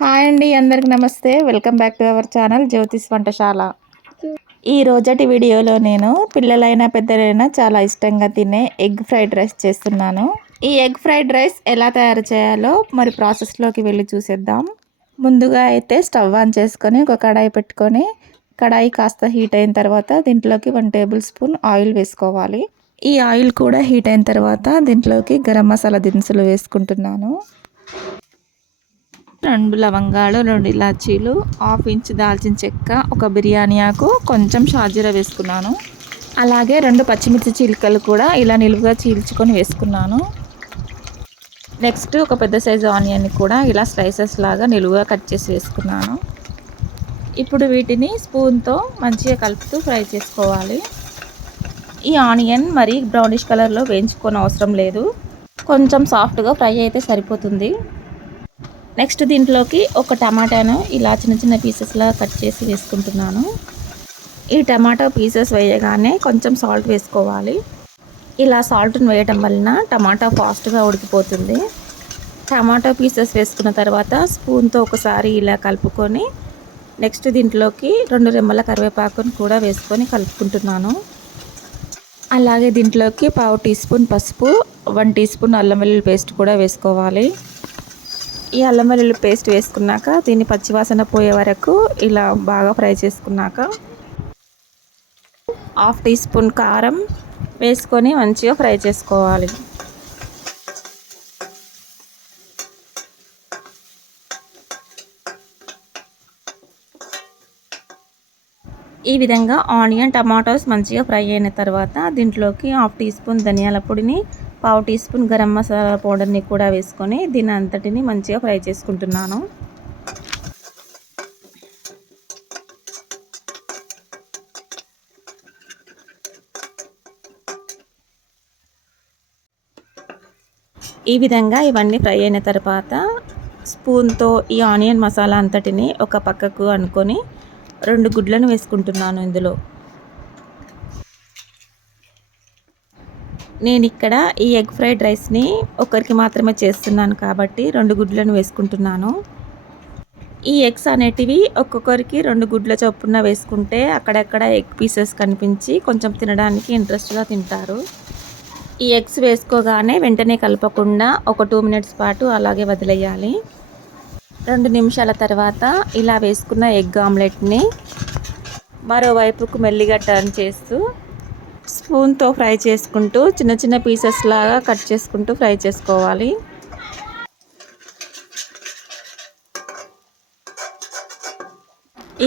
Hi అండి, అందరికి నమస్తే. Welcome back to our channel జ్యోతిష్ వంటశాల. ఈ రోజటి వీడియోలో నేను పిల్లలైనా పెద్దలైనా చాలా ఇష్టంగా తినే ఎగ్ ఫ్రైడ్ రైస్ చేస్తున్నాను. ఈ ఎగ్ ఫ్రైడ్ రైస్ ఎలా తయారు చేయాలో మరి ప్రాసెస్లోకి వెళ్ళి చూసేద్దాం. ముందుగా అయితే స్టవ్ ఆన్ చేసుకొని ఒక కడాయి పెట్టుకొని, కడాయి కాస్త హీట్ అయిన తర్వాత దీంట్లోకి 1 టేబుల్ స్పూన్ ఆయిల్ వేసుకోవాలి. ఈ ఆయిల్ కూడా హీట్ అయిన తర్వాత దీంట్లోకి గరం మసాలా దినుసులు వేసుకుంటున్నాను. 2 లవంగాలు, 2 ఇలాచీలు, 1/2 ఇంచు దాల్చిన చెక్క, ఒక బిర్యానీ ఆకు, కొంచెం షాజీరా వేసుకున్నాను. అలాగే 2 పచ్చిమిర్చి చీలికలు కూడా ఇలా నిలువుగా చీల్చుకొని వేసుకున్నాను. నెక్స్ట్ ఒక పెద్ద సైజు ఆనియన్ని కూడా ఇలా స్లైసెస్ లాగా నిలువుగా కట్ చేసి వేసుకున్నాను. ఇప్పుడు వీటిని స్పూన్తో మంచిగా కలుపుతూ ఫ్రై చేసుకోవాలి. ఈ ఆనియన్ మరి బ్రౌనిష్ కలర్లో వేయించుకోని అవసరం లేదు, కొంచెం సాఫ్ట్గా ఫ్రై అయితే సరిపోతుంది. నెక్స్ట్ దీంట్లోకి ఒక టమాటాను ఇలా చిన్న చిన్న పీసెస్లా కట్ చేసి వేసుకుంటున్నాను. ఈ టమాటా పీసెస్ వేయగానే కొంచెం సాల్ట్ వేసుకోవాలి. ఇలా సాల్ట్ని వేయటం వలన టమాటా ఫాస్ట్గా ఉడికిపోతుంది. టమాటా పీసెస్ వేసుకున్న తర్వాత స్పూన్తో ఒకసారి ఇలా కలుపుకొని నెక్స్ట్ దీంట్లోకి 2 రెమ్మల కరివేపాకును కూడా వేసుకొని కలుపుకుంటున్నాను. అలాగే దీంట్లోకి 1/2 టీ స్పూన్ పసుపు, 1 టీ స్పూన్ అల్లం వెల్లుల్లి పేస్ట్ కూడా వేసుకోవాలి. ఈ అల్లం వెల్లుల్లి పేస్ట్ వేసుకున్నాక దీన్ని పచ్చివాసన పోయే వరకు ఇలా బాగా ఫ్రై చేసుకున్నాక 1/2 టీ స్పూన్ కారం వేసుకొని మంచిగా ఫ్రై చేసుకోవాలి. ఈ విధంగా ఆనియన్ టమాటోస్ మంచిగా ఫ్రై అయిన తర్వాత దీంట్లోకి 1/2 టీ స్పూన్ ధనియాల పొడిని, 1/2 టీ స్పూన్ గరం మసాలా పౌడర్ని కూడా వేసుకొని దీని అంతటిని మంచిగా ఫ్రై చేసుకుంటున్నాను. ఈ విధంగా ఇవన్నీ ఫ్రై అయిన తర్వాత స్పూన్తో ఈ ఆనియన్ మసాలా అంతటిని ఒక పక్కకు అనుకొని 2 గుడ్లను వేసుకుంటున్నాను. ఇందులో నేను ఇక్కడ ఈ ఎగ్ ఫ్రైడ్ రైస్ని ఒకరికి మాత్రమే చేస్తున్నాను కాబట్టి 2 గుడ్లను వేసుకుంటున్నాను. ఈ ఎగ్స్ అనేటివి ఒక్కొక్కరికి 2 గుడ్ల చొప్పున వేసుకుంటే అక్కడక్కడ ఎగ్ పీసెస్ కనిపించి కొంచెం తినడానికి ఇంట్రెస్ట్గా తింటారు. ఈ ఎగ్స్ వేసుకోగానే వెంటనే కలపకుండా ఒక 2 మినిట్స్ పాటు అలాగే వదిలేయాలి. 2 నిమిషాల తర్వాత ఇలా వేసుకున్న ఎగ్ ఆమ్లెట్ని మరోవైపుకు మెల్లిగా టర్న్ చేస్తూ స్పూన్తో ఫ్రై చేసుకుంటూ చిన్న చిన్న పీసెస్ లాగా కట్ చేసుకుంటూ ఫ్రై చేసుకోవాలి.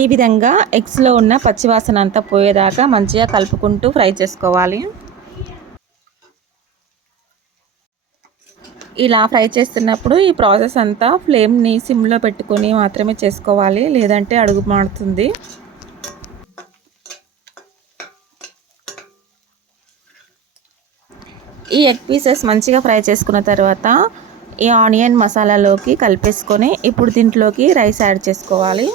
ఈ విధంగా ఎగ్స్లో ఉన్న పచ్చివాసన అంతా పోయేదాకా మంచిగా కలుపుకుంటూ ఫ్రై చేసుకోవాలి. ఇలా ఫ్రై చేస్తున్నప్పుడు ఈ ప్రాసెస్ అంతా ఫ్లేమ్ని సిమ్లో పెట్టుకొని మాత్రమే చేసుకోవాలి, లేదంటే అడుగు మాడుతుంది. ఈ ఎగ్ పీసెస్ మంచిగా ఫ్రై చేసుకున్న తర్వాత ఈ ఆనియన్ మసాలాలోకి కలిపేసుకొని ఇప్పుడు దీంట్లోకి రైస్ యాడ్ చేసుకోవాలి.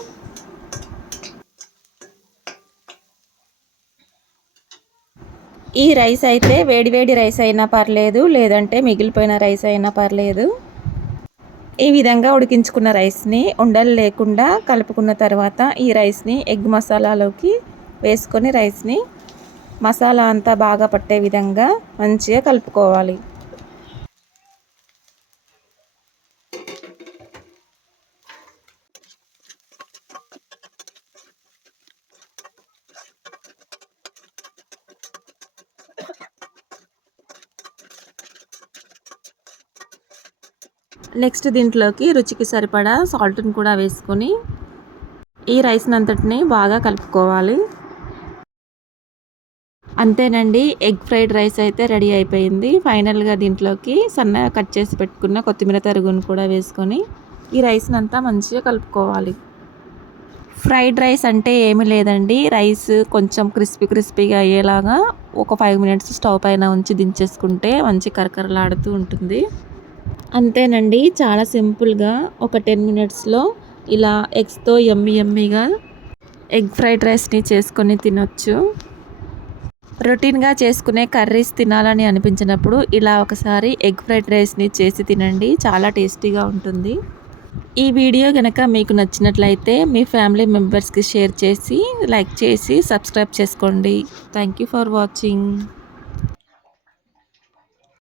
ఈ రైస్ అయితే వేడివేడి రైస్ అయినా పర్లేదు, లేదంటే మిగిలిపోయిన రైస్ అయినా పర్లేదు. ఈ విధంగా ఉడికించుకున్న రైస్ని ఉండలు లేకుండా కలుపుకున్న తర్వాత ఈ రైస్ని ఎగ్ మసాలాలోకి వేసుకొని రైస్ని మసాలా అంతా బాగా పట్టే విధంగా మంచిగా కలుపుకోవాలి. నెక్స్ట్ దీంట్లోకి రుచికి సరిపడా సాల్ట్ని కూడా వేసుకొని ఈ రైస్ని అంతటిని బాగా కలుపుకోవాలి. అంతేనండి, ఎగ్ ఫ్రైడ్ రైస్ అయితే రెడీ అయిపోయింది. ఫైనల్గా దీంట్లోకి సన్నగా కట్ చేసి పెట్టుకున్న కొత్తిమీర తరుగును కూడా వేసుకొని ఈ రైస్ని అంతా మంచిగా కలుపుకోవాలి. ఫ్రైడ్ రైస్ అంటే ఏమీ లేదండి, రైస్ కొంచెం క్రిస్పీగా అయ్యేలాగా ఒక 5 మినిట్స్ స్టవ్ పైన ఉంచి దించేసుకుంటే మంచి కరకరలాడుతూ ఉంటుంది. అంతేనండి, చాలా సింపుల్గా ఒక 10 మినిట్స్లో ఇలా ఎగ్స్తో యమ్మీగా ఎగ్ ఫ్రైడ్ రైస్ని చేసుకొని తినొచ్చు. రొటీన్గా చేసుకునే కర్రీస్ తినాలని అనిపించినప్పుడు ఇలా ఒకసారి ఎగ్ ఫ్రైడ్ రైస్ని చేసి తినండి, చాలా టేస్టీగా ఉంటుంది. ఈ వీడియో గనక మీకు నచ్చినట్లయితే మీ ఫ్యామిలీ మెంబర్స్కి షేర్ చేసి, లైక్ చేసి, సబ్స్క్రైబ్ చేసుకోండి. Thank you for watching.